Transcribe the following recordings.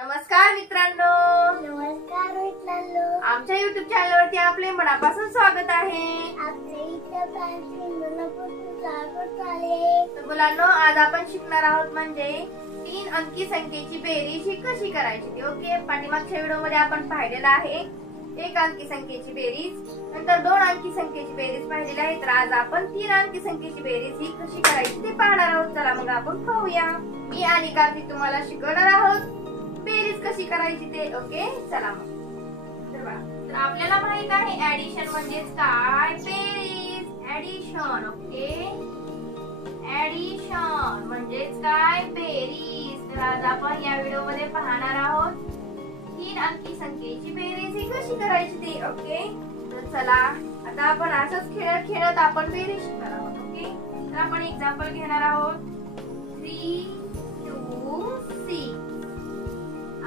नमस्कार मित्रांनो. नमस्कार मित्रांनो. आमच्या YouTube चॅनलवरती आपले मनापासून स्वागत आहे. आपल्या इथं मनापासून स्वागत आहे. तर मुलांनो, आज आपण शिकणार आहोत म्हणजे 3 अंकी संख्येची बेरीज ही कशी करायची ती. ओके, पाठीमागच्या व्हिडिओ मध्ये आपण पाहिलेलं आहे 1 अंकी संख्येची बेरीज, नंतर 2 अंकी संख्येची बेरीज पाहिलेली आहे. तर आज आपण 3 अंकी संख्येची बेरीज ही कशी करायची ते पाहणार आहोत. चला मग आपण पाहूया. मी आणि कार्तिक तुम्हाला शिकवणार आहोत बेरीज कशी करायची ते. ओके, चला मग. तर आपल्याला माहित आहे ऍडिशन म्हणजेच काय, बेरीज. ऍडिशन. ओके, ऍडिशन म्हणजेच काय, बेरीज. तर आज आपण या व्हिडिओ मध्ये पाहणार आहोत 3 अंकी संख्येची बेरीज ही कशी करायची ती. ओके, तर चला आता आपण असंच खेळत खेळत आपण बेरीज शिकणार आहोत. ओके, तर आपण एक्झाम्पल घेणार आहोत 3, 2, 6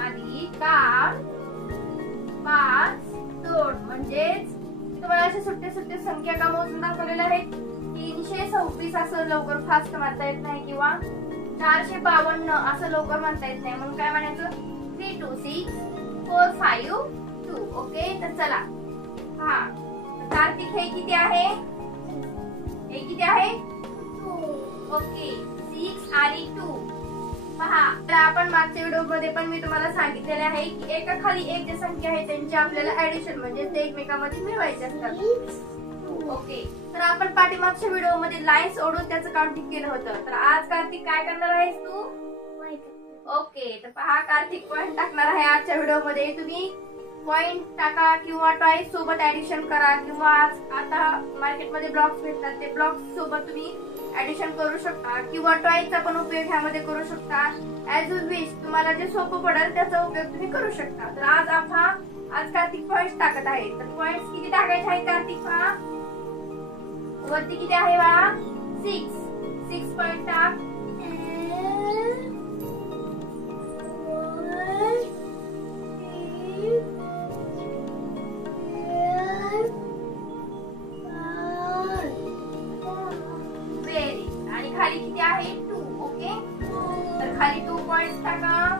आणि 4, 5, 2 म्हणजेच तुम्हाला अशा सुट्टे सुट्टे संख्या का मोजून दाखवलेल्या आहेत. 326 असं लवकर फास्ट म्हणता येत नाही किंवा 452 असं लवकर म्हणता येत नाही, म्हणून काय म्हणायचं 3, 2, 6, 4, 5, 2. ओके, तर चला हा. कार्तिक हे किती आहे, हे किती आहे, 2. ओके, 6 आणि 2. पहा, तर आपण मागच्या व्हिडिओ मध्ये पण मी तुम्हाला सांगितलेले आहे की एका खाली एक जे संख्या आहे त्यांची आपल्याला ऍडिशन म्हणजे ते एकमेकांमध्ये मिळवायचे असतात. ओके, तर आपण पाठीमागच्या व्हिडिओ मध्ये लाईन्स ओढून त्याचं काउंटिंग केलं होतं. तर आज कार्तिक काय करणार आहेस तू. ओके, तर पहा, कार्तिक पॉइंट टाकणार आहे आजच्या व्हिडिओ मध्ये. तुम्ही पॉइंट टाका किंवा टॉईस सोबत ऍडिशन करा किंवा आता मार्केटमध्ये ब्लॉक्स भेटतात ते ब्लॉक्स सोबत तुम्ही ऍडिशन करू शकता किंवा टॉईसचा पण उपयोग ह्यामध्ये करू शकता. ऍज यू विश, तुम्हाला जे सोपं पडेल त्याचा उपयोग तुम्ही करू शकता. तर आज कार्तिक पॉइंट्स टाकत आहे. तर पॉइंट्स किती टाकायचे आहेत कार्तिक. पहा वरती किती आहे बाळा, 6 पॉइंट टाक. आणि खाली किती आहे 2. ओके, तर खाली 2 पॉइंट्स टाका.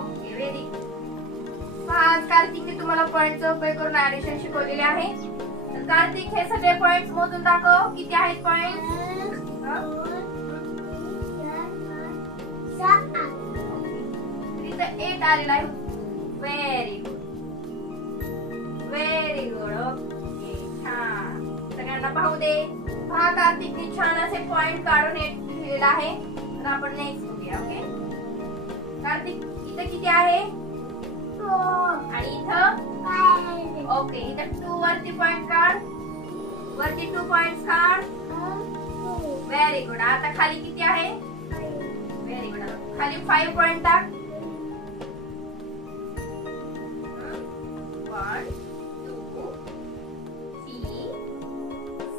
Okay, very good. आज कार्तिकने तुम्हाला पॉइंटचा उपयोग करून ऍडिशन शिकवलेले आहे. तर कार्तिक हे सगळे पॉइंट्स मोजून दाखव, किती आहेत पॉइंट्स. 8 आलेला आहे. Very good, very good. Okay, छान. सगळ्यांना पाहू दे. पहा, कार्तिकने छान असे पॉइंट काढून लिहिलेला आहे. तर आपण नेक्स्ट बघूया. ओके, कार्तिक इथं किती आहे, 2. आणि इथं ओके, इथं 2 वरती पॉइंट काढ, वरती 2 पॉइंट्स काढ. Very good. आता खाली किती आहे, व्हेरी गुड. खाली 5 पॉइंट टाक. 1, 2, 3,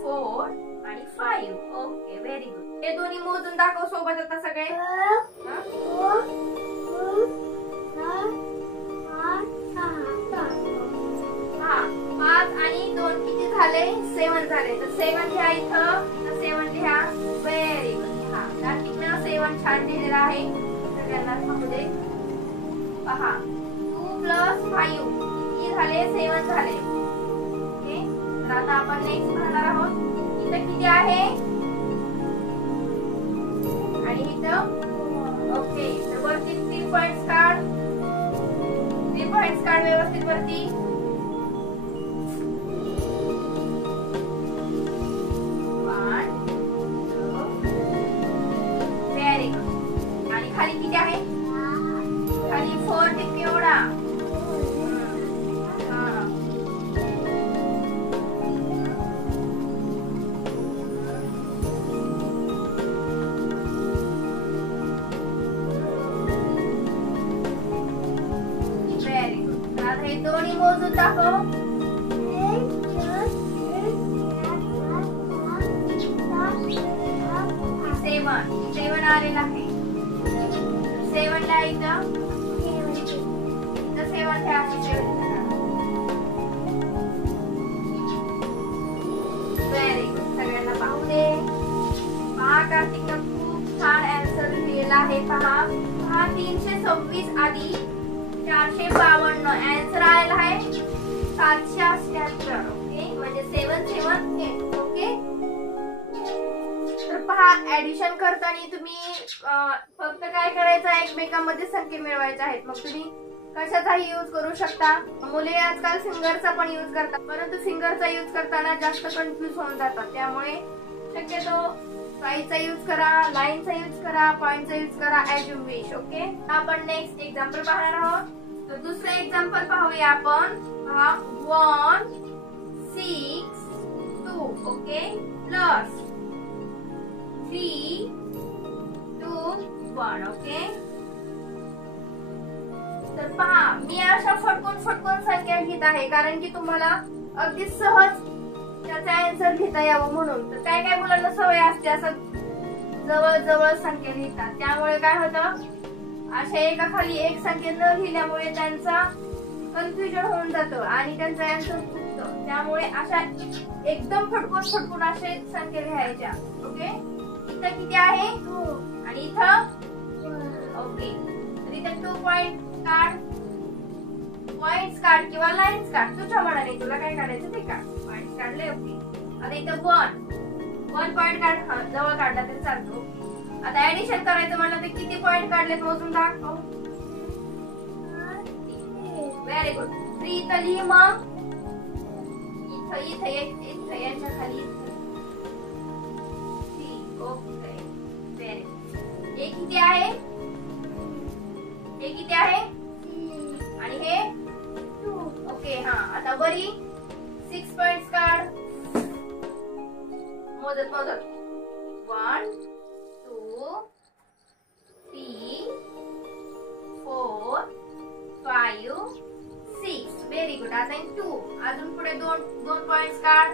4 आणि 5. Okay, very good. हे दोन्ही मोजून दाखव सोबत आता सगळे. हा, 5 आणि 2 किती झाले, 7 झाले. तर 7 लिहा इथं, तर 7 लिहा. Very good. हा, कार्तिकनं 7 छान लिहिलेला आहे. सगळ्यांना सांगू दे. पहा, 2 + 5 किती झाले, 7 झाले. ओके, तर आता आपण नेक्स्ट पाहणार आहोत. इथं किती आहे आणि इथं. ओके, तर वरती 3 पॉइंट्स काढ, 3 पॉइंट्स काढ व्यवस्थित वरती. Very good. आणि खाली किती आहे, खाली 4 टिक एवढा. Very good. आता हे दोन्ही मोजून दाखव. 7 आलेला आहे. 7 ला इथं 7 ला आहे. Very good. सगळ्यांना पाहू दे. कार्तिकने खूप छान आन्सर लिहिलेला आहे. पहा, पहा 326 आधी 452. आन्सर आलेला आहे 778. ओके म्हणजे 778. ओके तर पहा ऍडिशन करताना तुम्ही फक्त काय करायचं आहे, एकमेकांमध्ये संख्या मिळवायच्या आहेत. मग तुम्ही कशाचाही यूज करू शकता. मुले आजकाल फिंगरचा पण यूज करतात, परंतु फिंगरचा यूज करताना जास्त कन्फ्युज होऊन जातात. त्यामुळे शक्यतो साईजचा यूज करा, लाईनचा यूज करा, पॉइंटचा यूज करा, ऍज यू विश. ओके आपण नेक्स्ट एक्झाम्पल पाहणार आहोत. तर दुसरे एक्झाम्पल पाहूया आपण. 1 6 2. Okay plus 3 2 1. ओके तर पहा मी अशा फटकून संख्या घेत आहे, कारण की तुम्हाला अगदी सहज त्याचा आन्सर घेता यावं म्हणून. तर काय काय मुलांना सवय असते असं जवळ जवळ संख्या लिहितात. त्यामुळे काय होतं, अशा एका खाली एक संख्या न लिहिल्यामुळे त्यांचा कन्फ्युजन होऊन जातं आणि त्यांचा आन्सर चुकतं. त्यामुळे अशा एकदम फटकून असे संख्या लिहायच्या. ओके इथं किती आहे 2 आणि इथं ओके तर इथं 2 पॉइंट काढ, पॉइंट्स काढ किंवा लाईन्स काढ, तुझ्या मनाने तुला काय काढायचं ते काढ. पॉइंट्स काढले. ओके आता इथं 1 पॉइंट काढ, जवळ काढला तरी चालतो. आता ऍडिशन करायचं म्हणलं तर किती पॉइंट काढलेत मोजून दाखव. Very good. 3 इथं लिही, मग इथं याच्या खाली 3. Okay very good. हे किती आहे, हे किती आहे आणि हे 2. ओके हा आता बरी 6 पॉइंट्स काढ, मोजत 1 2 3 4 5 6. Very good. आता 2 अजून पुढे 2 पॉइंट्स काढ,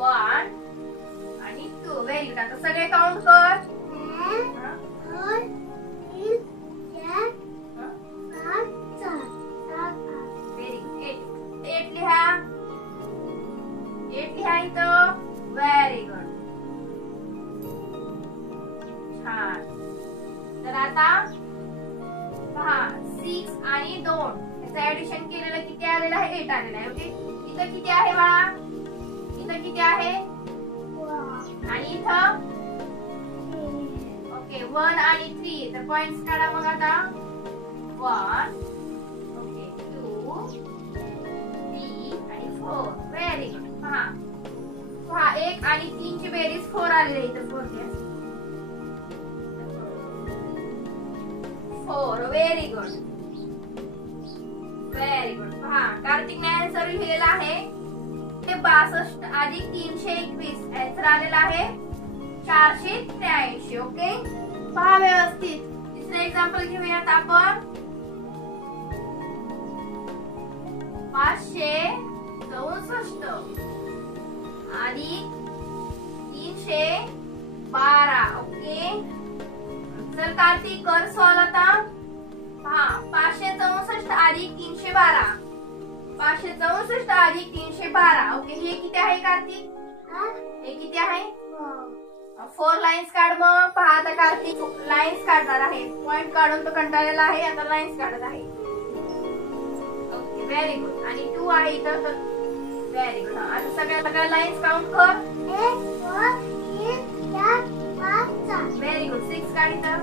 1 आणि 2. Very good. आता सगळे काउंट कर. 8 लिहा, 8 लिहा इथं. व्हेरी गुड छान. तर आता पहा 6 आणि 2 याचं ऍडिशन केलेलं किती आलेलं आहे, 8 आलेलं आहे. ओके इथं किती आहे बाळा, इथं किती आहे आणि इथं ओके 1 आणि 3. तर पॉइंट्स काढा मग आता. 1 ओके 2 3 आणि 4. Very good. पहा 1 आणि 3 ची बेरीज 4 आलेली आहे इथं. 4. Very good very good. पहा कार्तिकने आन्सर लिहिलेला आहे 62 अधिक 321. आन्सर आलेला आहे 483. ओके पहा व्यवस्थित. तिसरे एक्झाम्पल घेऊयात आपण. 564 अधिक 312. ओके चल कार्तिक कर सॉल्व आता. हा 564 अधिक 312. 564 अधिक 312. ओके हे किती आहे कार्तिक, हे किती आहे 4 लाईन्स काढ. मग पहा आता कार्तिक लाईन्स काढणार आहे. पॉइंट काढून तो कंटाळलेला आहे, आता लाईन्स काढत आहे. Okay very good. आणि 2 आहे इथं. तर व्हेरी गुड. आता सगळ्या लाईन्स काउंट कर. 1 2 3 4 5 6. Very good. 6 काढ इथं.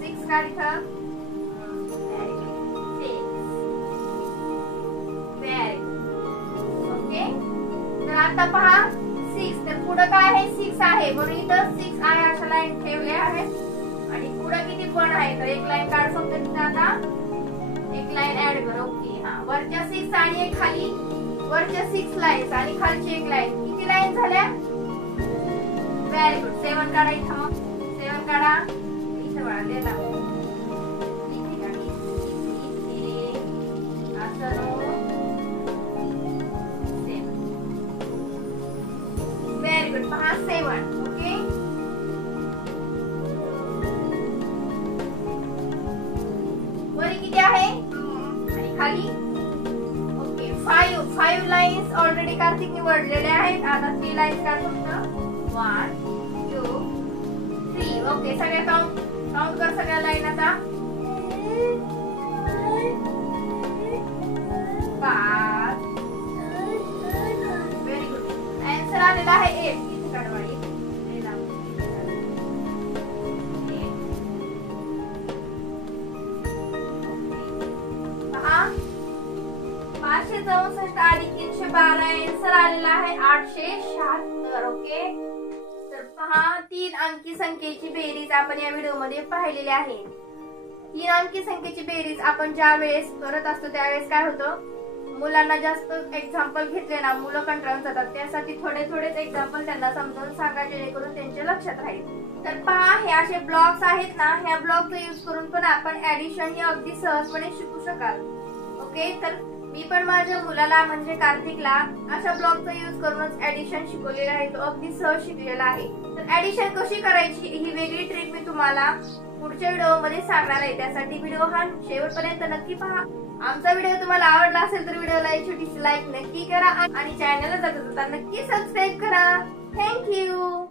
6 काढ इथं. Very good. 6. Very good. Okay तर आता पहा 6 तर पुढे काय आहे 6 आहे म्हणून इथं 6 आहे अशा लाईन ठेवले आहेत. आणि पुढे किती 1 आहे तर एक लाईन काढ फक्त तिथं. आता एक लाईन ऍड कर. ओके हा वरच्या 6 आणि एक खाली, वरच्या 6 लाईन्स आणि खालची एक लाईन. किती लाईन झाल्या. Very good. 7 काढा इथं. 7 काढा इथं बघा द्यायला इथे काढ. इथे असं 7. Very good. पहा 7. ओके वरी किती आहे आणि खाली ओके 5 लाईन्स ऑलरेडी कार्तिक निवडलेले आहेत. आता 3 लाईन्स काढ फक्त. 1 2 3. ओके सगळे काउंट 364 अधिक 312 आन्सर आलेला आहे 876. ओके, तर पहा 3 अंकी संख्येची बेरीज आपण या व्हिडिओ मध्ये पाहिलेली आहे. 3 अंकी संख्येची बेरीज आपण ज्या वेळेस करत असतो त्यावेळेस काय होतं, मुलांना जास्त एक्झाम्पल घेतले ना मुलं कंटाळून जातात. त्यासाठी थोडेच एक्झाम्पल त्यांना समजावून सांगा जेणेकरून त्यांच्या लक्षात राहील. तर पहा हे असे ब्लॉक्स आहेत ना, ह्या ब्लॉकचा यूज करून पण आपण ऍडिशन हे अगदी सहजपणे शिकू शकाल. ओके, तर मी पण माझ्या मुलाला म्हणजे कार्तिकला अशा ब्लॉकचा यूज करूनच ऍडिशन शिकवलेला आहे. तो अगदी सहज शिकलेला आहे. तर ऍडिशन कशी करायची ही वेगळी ट्रिक मी तुम्हाला पुढच्या व्हिडिओ मध्ये सांगणार आहे. त्यासाठी व्हिडिओ हा शेवटपर्यंत नक्की पहा. आमचा व्हिडिओ तुम्हाला आवडला असेल तर व्हिडिओला एक छोटीशी लाईक नक्की करा आणि चॅनलला जाता नक्की सबस्क्राईब करा. थँक्यू.